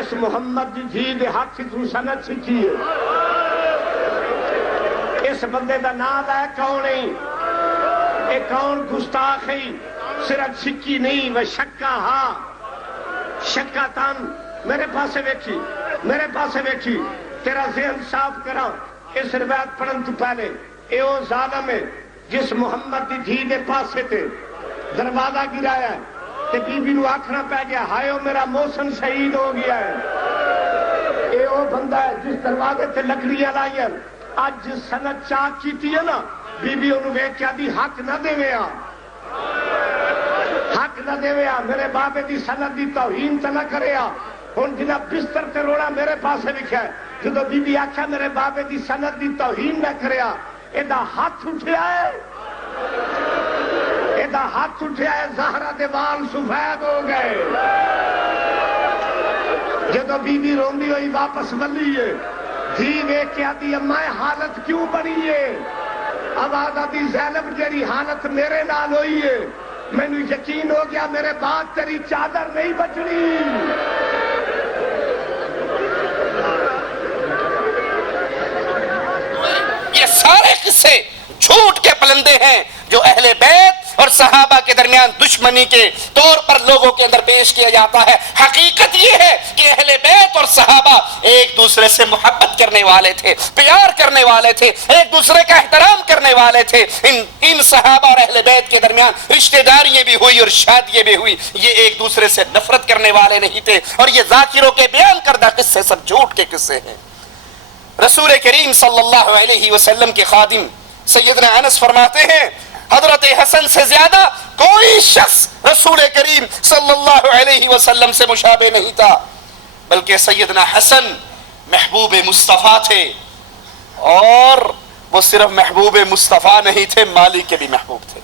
جس محمد دی دھی دے ہاتھ تو سند سکھی ہے، اس بندے دا نام ہے کون ہے؟ اے کون گستاخ ہے؟ صرف سکی نہیں و شکا ہاں شکا تن میرے پاسے بیٹھی، میرے پاسے بیٹھی، تیرا ذہن صاف کرا۔ اس روایت پڑھن تو پہلے اے او ظالم ہے جس محمد دی دھی دے پاسے تے دروازہ گرایا ہے تے بی بی نو آکھنا پہ گیا ہائے میرا محسن شہید ہو گیا ہے۔ اے او بندہ ہے جس دروازے تے لکڑیاں لائیں، اج سند چاک کیتی ہے نا، بی بی انہوں ویکھ کے آدھی حق نہ دیویا، حق نہ دیویا، میرے بابے دی سند دی توہین تے نہ کریا۔ ہن جنہ بستر تے روڑا میرے پاسے لکھیا ہے، جدو بی بی آکھیا میرے بابے دی سند دی توہین نہ کریا، ایدہ ہاتھ اٹھیا ہے، ایدہ ہاتھ اٹھیا ہے، زہرہ دے وال سفید ہو گئے۔ جدو بی بی روندی ہوئی واپس ملی ہے، دھی ویکھ کے آدھی اماں حالت کیوں بنی ہے؟ آواز آدھی زینب جیڑی حالت میرے نال ہوئی ہے، میں نے یقین ہو گیا میرے بعد تیری چادر نہیں بچنی۔ یہ سارے قصے جھوٹ کے پلندے ہیں جو اہل بیت اور صحابہ کے درمیان دشمنی کے طور پر لوگوں کے اندر پیش کیا جاتا ہے۔ حقیقت یہ ہے کہ اہل بیت اور صحابہ ایک دوسرے سے محبت کرنے والے تھے، پیار کرنے والے تھے، ایک دوسرے کا احترام کرنے والے تھے۔ ان صحابہ اور اہل بیت کے درمیان رشتہ داریاں بھی ہوئی اور شادیاں بھی ہوئی، یہ ایک دوسرے سے نفرت کرنے والے نہیں تھے۔ اور یہ ذاکروں کے بیان کردہ قصے سب جھوٹ کے قصے ہیں۔ رسول کریم صلی اللہ علیہ وسلم کے خادم سیدنا انس فرماتے ہیں حضرت حسن سے زیادہ کوئی شخص رسول کریم صلی اللہ علیہ وسلم سے مشابہ نہیں تھا، بلکہ سیدنا حسن محبوب مصطفیٰ تھے، اور وہ صرف محبوب مصطفیٰ نہیں تھے، مالک کے بھی محبوب تھے،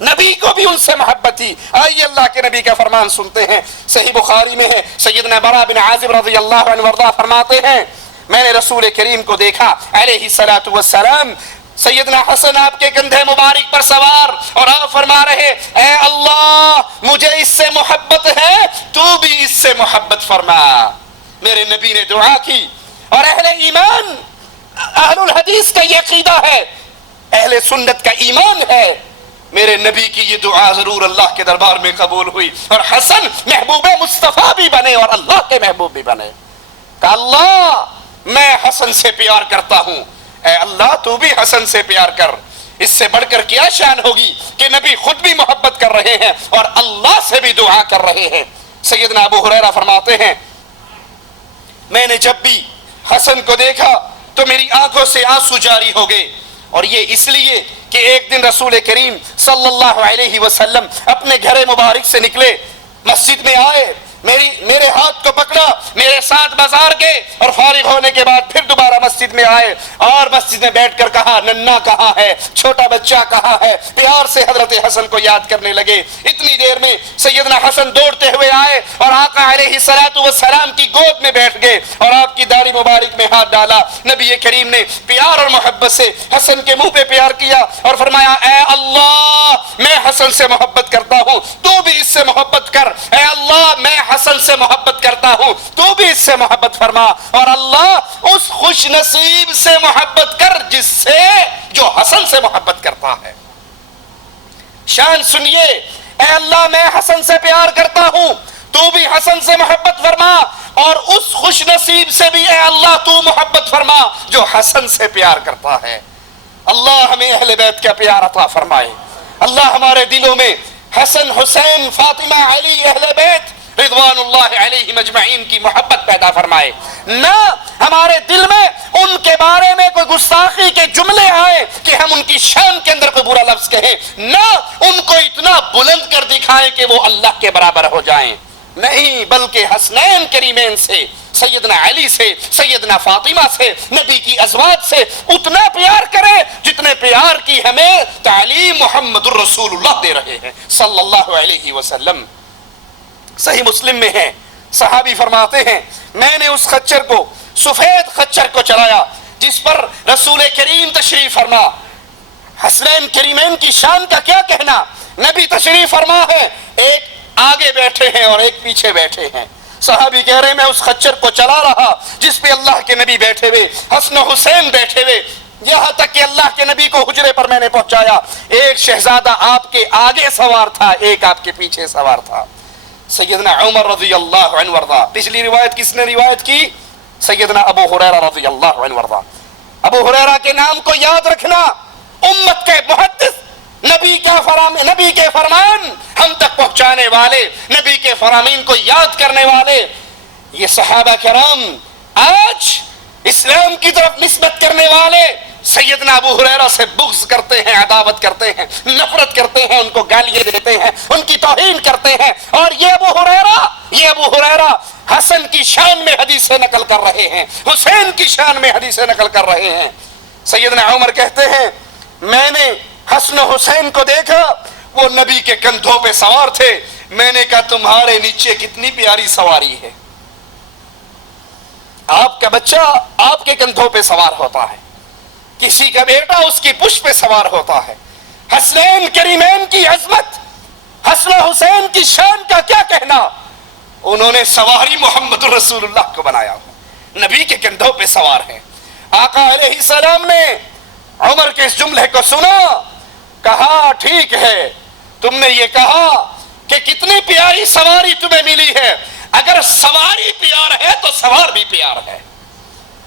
نبی کو بھی ان سے محبت تھی۔ آئیے اللہ کے نبی کا فرمان سنتے ہیں، صحیح بخاری میں ہے، سیدنا برا بن عازب رضی اللہ عنہ وارضاہ فرماتے ہیں میں نے رسول کریم کو دیکھا علیہ الصلوۃ والسلام، سیدنا حسن آپ کے کندھے مبارک پر سوار، اور آپ فرما رہے اے اللہ مجھے اس سے محبت ہے، تو بھی اس سے محبت فرما۔ میرے نبی نے دعا کی، اور اہل ایمان اہل الحدیث کا یہ عقیدہ ہے، اہل سنت کا ایمان ہے، میرے نبی کی یہ دعا ضرور اللہ کے دربار میں قبول ہوئی، اور حسن محبوب مصطفیٰ بھی بنے اور اللہ کے محبوب بھی بنے۔ کہ اللہ میں حسن سے پیار کرتا ہوں، اے اللہ تو بھی حسن سے پیار کر۔ اس سے بڑھ کر کیا شان ہوگی کہ نبی خود بھی محبت کر رہے ہیں اور اللہ سے بھی دعا کر رہے ہیں۔ سیدنا ابو ہریرہ فرماتے ہیں میں نے جب بھی حسن کو دیکھا تو میری آنکھوں سے آنسو جاری ہو گئے، اور یہ اس لیے کہ ایک دن رسول کریم صلی اللہ علیہ وسلم اپنے گھر مبارک سے نکلے، مسجد میں آئے، میرے ہاتھ کو پکڑا، میرے ساتھ بازار گئے، اور فارغ ہونے کے بعد پھر دوبارہ مسجد میں آئے، اور مسجد میں بیٹھ کر کہا ننھا کہاں ہے، چھوٹا بچہ کہاں ہے، پیار سے حضرت حسن کو یاد کرنے لگے۔ اتنی دیر میں سیدنا حسن دوڑتے ہوئے آئے اور آقا علیہ الصلوۃ والسلام کی گود میں بیٹھ گئے اور آپ کی داڑھی مبارک میں ہاتھ ڈالا۔ نبی کریم نے پیار اور محبت سے حسن کے منہ پہ پیار کیا اور فرمایا اے اللہ میں حسن سے محبت کرتا ہوں، تو بھی اس سے محبت کر، اے اللہ میں حسن سے محبت کرتا ہوں، تو بھی اس سے محبت فرما، اور اللہ اس خوش نصیب سے محبت کر جو حسن سے محبت کرتا ہے۔ شان سنیے، اے اللہ میں حسن سے پیار کرتا ہوں، تو بھی حسن سے محبت فرما، اور اس خوش نصیب سے بھی اے اللہ تو محبت فرما جو حسن سے پیار کرتا ہے۔ اللہ ہمیں اہل بیت کا پیار عطا فرمائے، اللہ ہمارے دلوں میں حسن، حسین، فاطمہ، علی، اہل بیت رضوان اللہ علیہم اجمعین کی محبت پیدا فرمائے۔ نہ ہمارے دل میں ان کے بارے میں کوئی گستاخی کے جملے آئے کہ ہم ان کی شان کے اندر کوئی برا لفظ کہیں، نہ ان کو اتنا بلند کر دکھائیں کہ وہ اللہ کے برابر ہو جائیں، نہیں، بلکہ حسنین کریمین سے، سیدنا علی سے، سیدنا فاطمہ سے، نبی کی ازواج سے اتنا پیار کرے جتنے پیار کی ہمیں تعلیم محمد الرسول اللہ دے رہے ہیں صلی اللہ علیہ وسلم۔ صحیح مسلم میں ہے، صحابی فرماتے ہیں میں نے اس خچر کو، سفید خچر کو چلایا جس پر رسول کریم تشریف فرما۔ حسنین کریمین کی شان کا کیا کہنا، نبی تشریف فرما ہے، ایک آگے بیٹھے ہیں اور ایک پیچھے بیٹھے ہیں، صحابی کہہ رہے ہیں میں اس خچر کو چلا رہا جس پہ اللہ کے نبی بیٹھے ہوئے، حسن و حسین بیٹھے ہوئے، یہاں تک کہ اللہ کے نبی کو حجرے پر میں نے پہنچایا۔ ایک شہزادہ آپ کے آگے سوار تھا، ایک آپ کے پیچھے سوار تھا، سیدنا عمر رضی اللہ عنہ وارضا۔ پچھلی روایت کس نے روایت کی؟ سیدنا ابو ہریرہ رضی اللہ عنہ وارضا۔ ابو ہریرہ کے نام کو یاد رکھنا، امت کے محدث، نبی کے فرمان ہم تک پہنچانے والے، نبی کے فرامین کو یاد کرنے والے، یہ صحابہ کرام آج اسلام کی طرف نسبت کرنے والے سیدنا ابو ہریرہ سے بغض کرتے ہیں، عداوت کرتے ہیں، نفرت کرتے ہیں، ان کو گالیاں دیتے ہیں، ان کی توہین کرتے ہیں۔ اور یہ ابو ہریرہ حسن کی شان میں حدیثیں نقل کر رہے ہیں، حسین کی شان میں حدیثیں نقل کر رہے ہیں۔ سیدنا عمر کہتے ہیں میں نے حسن و حسین کو دیکھا، وہ نبی کے کندھوں پہ سوار تھے، میں نے کہا تمہارے نیچے کتنی پیاری سواری ہے، آپ کا بچہ آپ کے کندھوں پہ سوار ہوتا ہے، کسی کا بیٹا اس کی پشت پہ سوار ہوتا ہے۔ حسنین کریمین کی عظمت، حسن و حسین کی شان کا کیا کہنا، انہوں نے سواری محمد رسول اللہ کو بنایا، نبی کے کندھوں پہ سوار ہیں۔ آقا علیہ السلام نے عمر کے اس جملے کو سنا، کہا ٹھیک ہے تم نے یہ کہا کہ کتنی پیاری سواری تمہیں ملی ہے، اگر سواری پیار ہے تو سوار بھی پیار ہے،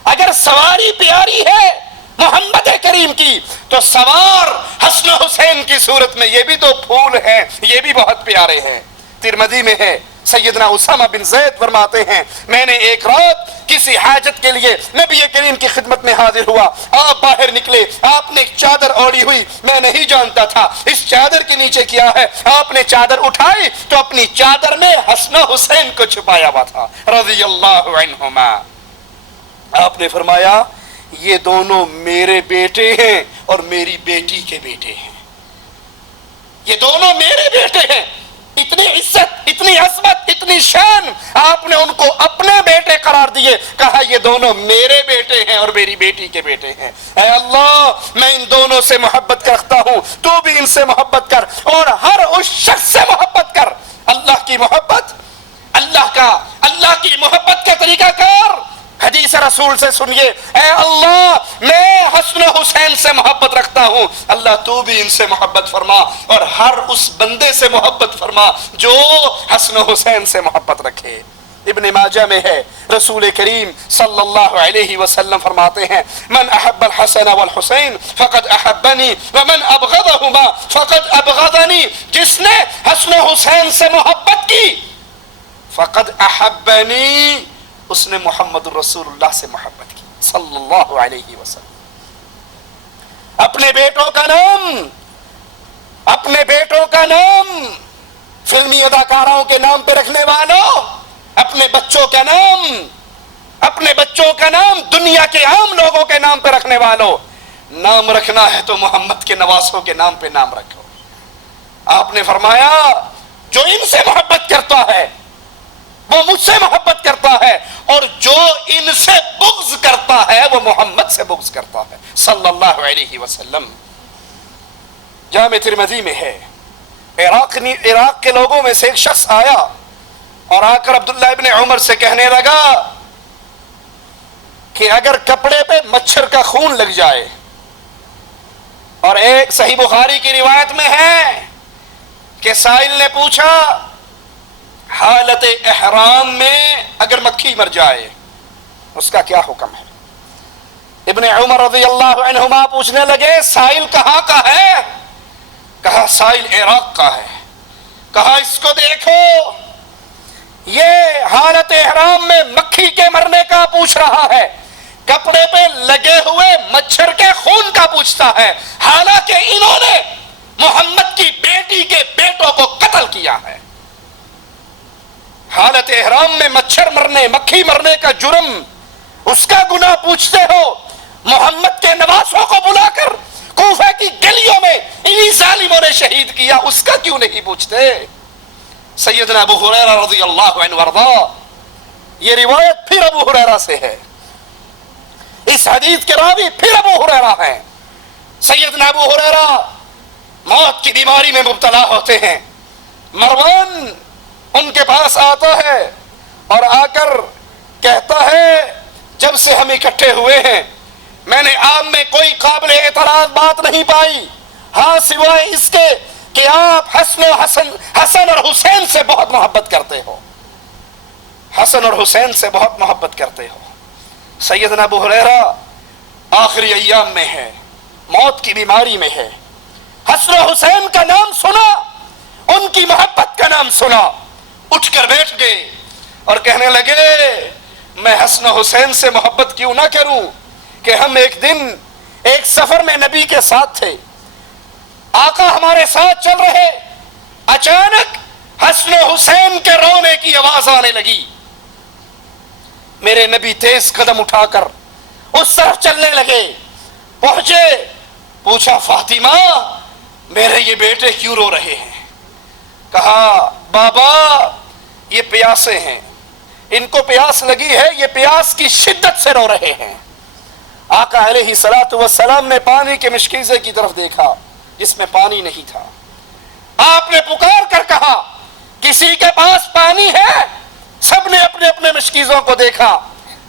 اگر سواری پیاری ہے محمد کریم کی تو سوار حسن و حسین کی صورت میں یہ بھی تو پھول ہیں، یہ بھی بہت پیارے ہیں۔ ترمذی میں ہے، سیدنا اسامہ بن زید فرماتے ہیں میں نے ایک رات کسی حاجت کے لیے نبی کریم کی خدمت میں حاضر ہوا، آپ باہر نکلے، آپ نے ایک چادر اوڑھی ہوئی، میں نہیں جانتا تھا اس چادر کے نیچے کیا ہے، آپ نے چادر اٹھائی تو اپنی چادر میں حسن و حسین کو چھپایا ہوا تھا رضی اللہ عنہما۔ آپ نے فرمایا یہ دونوں میرے بیٹے ہیں اور میری بیٹی کے بیٹے ہیں، یہ دونوں میرے بیٹے ہیں۔ اتنی عزت، اتنی عظمت، اتنی شان، آپ نے ان کو اپنے بیٹے قرار دیے، کہا یہ دونوں میرے بیٹے ہیں اور میری بیٹی کے بیٹے ہیں۔ اے اللہ میں ان دونوں سے محبت کرتا ہوں، تو بھی ان سے محبت کر، اور ہر اس شخص سے محبت کر۔ اللہ کی محبت، اللہ کی محبت کا طریقہ کار حدیث رسول سے سنیے، اے اللہ میں حسن و حسین سے محبت رکھتا ہوں، اللہ تو بھی ان سے محبت فرما، اور ہر اس بندے سے محبت فرما جو حسن و حسین سے محبت رکھے۔ ابن ماجہ میں ہے، رسول کریم صلی اللہ علیہ وسلم فرماتے ہیں من احب الحسن والحسین فقد احبنی ومن ابغضہما فقد ابغضنی، جس نے حسن و حسین سے محبت کی فقد احبنی، اس نے محمد رسول اللہ سے محبت کی صلی اللہ علیہ وسلم۔ اپنے بیٹوں کا نام فلمی اداکاروں کے نام پہ رکھنے والوں، اپنے بچوں کا نام دنیا کے عام لوگوں کے نام پہ رکھنے والوں، نام رکھنا ہے تو محمد کے نواسوں کے نام پہ نام رکھو۔ آپ نے فرمایا جو ان سے محبت کرتا ہے وہ مجھ سے محبت کرتا ہے، اور جو ان سے بغض کرتا ہے وہ محمد سے بغض کرتا ہے صلی اللہ علیہ وسلم۔ جامع ترمذی میں ہے، عراق کے لوگوں میں سے ایک شخص آیا اور آ کر عبداللہ ابن عمر سے کہنے لگا کہ اگر کپڑے پہ مچھر کا خون لگ جائے، اور ایک صحیح بخاری کی روایت میں ہے کہ سائل نے پوچھا حالت احرام میں اگر مکھی مر جائے اس کا کیا حکم ہے؟ ابن عمر رضی اللہ عنہما پوچھنے لگے سائل کہاں کا ہے؟ کہا سائل عراق کا ہے۔ کہا اس کو دیکھو یہ حالت احرام میں مکھی کے مرنے کا پوچھ رہا ہے، کپڑے پہ لگے ہوئے مچھر کے خون کا پوچھتا ہے، حالانکہ انہوں نے محمد کی بیٹی کے بیٹوں کو قتل کیا ہے۔ حالت احرام میں مچھر مرنے، مکھی مرنے کا جرم، اس کا گناہ پوچھتے ہو، محمد کے نواسوں کو بلا کر کوفہ کی گلیوں میں انہی ظالموں نے شہید کیا، اس کا کیوں نہیں پوچھتے؟ سیدنا ابو ہریرہ رضی اللہ عنہ وارضا، یہ روایت پھر ابو ہریرہ سے ہے، اس حدیث کے راوی پھر ابو ہریرہ ہیں۔ سیدنا ابو ہریرہ موت کی بیماری میں مبتلا ہوتے ہیں، مروان ان کے پاس آتا ہے اور آ کر کہتا ہے جب سے ہم اکٹھے ہوئے ہیں میں نے آپ میں کوئی قابل اعتراض بات نہیں پائی، ہاں سوائے اس کے کہ آپ حسن اور حسین سے بہت محبت کرتے ہو، حسن اور حسین سے بہت محبت کرتے ہو۔ سیدنا ابو ہریرہ آخری ایام میں ہے، موت کی بیماری میں ہے، حسن و حسین کا نام سنا، ان کی محبت کا نام سنا، اٹھ کر بیٹھ گئے اور کہنے لگے میں حسن و حسین سے محبت کیوں نہ کروں کہ ہم ایک دن ایک سفر میں نبی کے ساتھ تھے، آقا ہمارے ساتھ چل رہے، اچانک حسن و حسین کے رونے کی آواز آنے لگی، میرے نبی تیز قدم اٹھا کر اس طرف چلنے لگے، پہنچے، پوچھا فاطمہ میرے یہ بیٹے کیوں رو رہے ہیں؟ کہا بابا یہ پیاسے ہیں، ان کو پیاس لگی ہے، یہ پیاس کی شدت سے رو رہے ہیں۔ آقا علیہ الصلوۃ والسلام نے پانی کے مشکیزے کی طرف دیکھا جس میں پانی نہیں تھا، آپ نے پکار کر کہا کسی کے پاس پانی ہے؟ سب نے اپنے اپنے مشکیزوں کو دیکھا،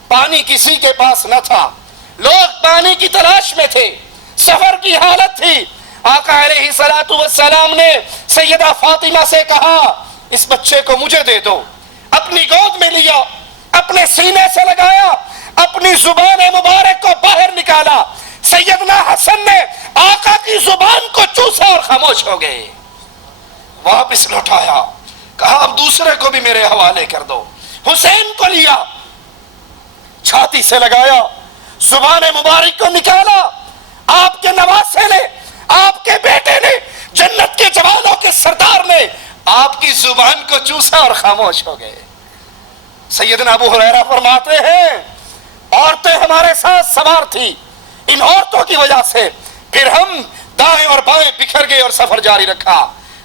پانی کسی کے پاس نہ تھا، لوگ پانی کی تلاش میں تھے، سفر کی حالت تھی۔ آقا علیہ الصلوۃ والسلام نے سیدہ فاطمہ سے کہا اس بچے کو مجھے دے دو، اپنی گود میں لیا، اپنے سینے سے لگایا، اپنی زبان مبارک کو باہر نکالا، سیدنا حسن نے آقا کی زبان کو چوسا اور خاموش ہو گئے، واپس لوٹایا، کہا اب دوسرے کو بھی میرے حوالے کر دو، حسین کو لیا، چھاتی سے لگایا، زبان مبارک کو نکالا، آپ کے نواسے نے، آپ کے بیٹے نے، جنت کے جوانوں کے سردار نے آپ کی زبان کو چوسا اور خاموش ہو گئے۔ سیدنا ابو ہریرہ فرماتے ہیں عورتیں ہمارے ساتھ سوار تھی، ان عورتوں کی وجہ سے پھر ہم دائیں اور بائیں بکھر گئے اور سفر جاری رکھا۔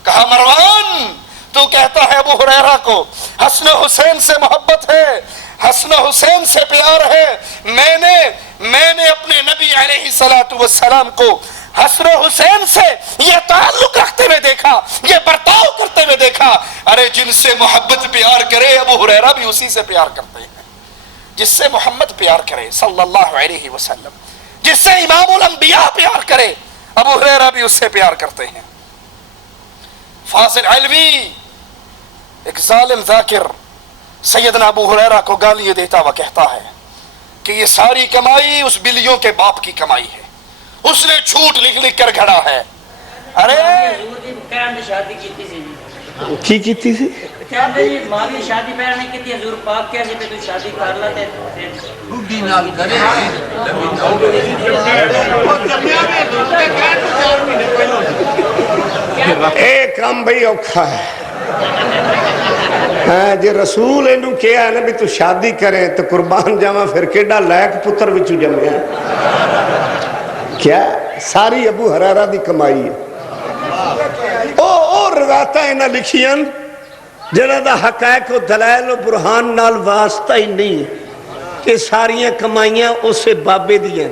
کہا مروان تو کہتا ہے ابو ہریرہ کو حسن و حسین سے محبت ہے، حسن و حسین سے پیار ہے، میں نے اپنے نبی علیہ الصلوۃ والسلام کو حسن و حسین سے یہ تعلق رکھتے ہوئے دیکھا، یہ برتاؤ کرتے ہوئے دیکھا۔ ارے جن سے محبت پیار کرے ابو ہریرہ بھی اسی سے پیار کرتے ہیں، جس سے محمد پیار کرے صلی اللہ علیہ وسلم، جس سے امام الانبیاء پیار کرے ابو ہریرہ بھی اس سے پیار کرتے ہیں۔ فاضل علوی ایک ظالم ذاکر سیدنا ابو ہریرہ کو گالیاں دیتا ہوا کہتا ہے کہ یہ ساری کمائی اس بلیوں کے باپ کی کمائی ہے، اس نے جھوٹ لکھ لکھ کر گھڑا ہے۔ ارے شادی کی سی شادی پہلے نہیں کی حضور پاک کیسے پہ تو شادی کر لیتے اے کام بھئی اوکھا ہے جی رسول انہوں کیا ہے نا بھی تو شادی کریں تو قربان جاواں پھر کیڑا لائق پتر وچو جمعے کیا ساری ابو ہریرہ دی کمائی ہے۔ او روایتاں انہاں لکھیاں جنہاں دا حقائق و دلائل و برہان نال واسطہ ہی نہیں ہے، یہ ساریاں کمائیاں اسے بابے دیاں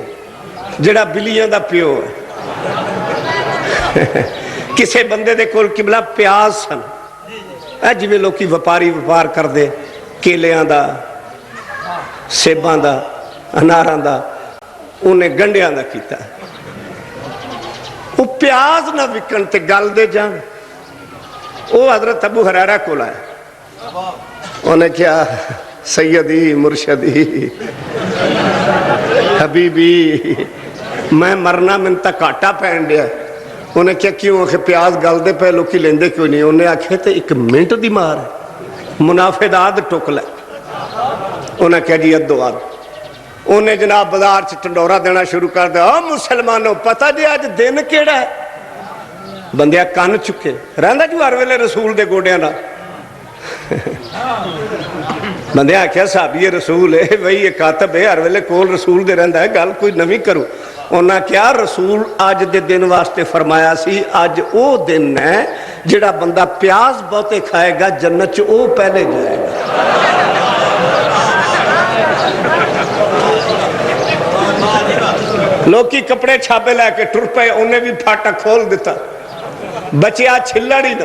جڑا بلیاں دا پیو ہے۔ کسے بندے دے کول قبلہ پیاز سن، جی میں لوکی وپاری وپار کر دے کیلیاں دا، سیباں دا، اناراں دا، انہیں گنڈیاں دا کیتا ہے۔ وہ پیاز نہ وکن تے گل دے جان، وہ حضرت ابو ہریرہ کو لائے، انہیں کیا سیدی مرشدی حبیبی میں مرنا من تک کاٹا پہن دیا، انہیں کیا کیوں کہ پیاز گل دے پہ لوکی لیندے کیوں نہیں؟ انہیں آکھے تے ایک منٹ دی مار ہے، منافع داد ٹوک لے، انہیں کیا جی ادو آد، انہیں جناب بازار سے ٹنڈورا دینا شروع کر دیا، مسلمانوں پتہ جی آج دن کیڑا ہے؟ بندیا کان چکے رہندا جو ہر ویلے رسول دے گوڑیاں نا بندیا کیا صاحب یہ رسول ہے بھئی یہ کاتب ہے ہر ویلے کول رسول دے رہندا ہے گل کوئی نویں کرو۔ انہاں کیا رسول آج دے دن واسطے فرمایا سی آج او دن ہے جڑا بندہ پیاز بہتے کھائے گا جنت چ او پہلے جائے گا۔ لوکی کپڑے چھاپے لے کے ٹر پے، انہیں بھی پھاٹا کھول دیتا، بچیا چھلڑی نہ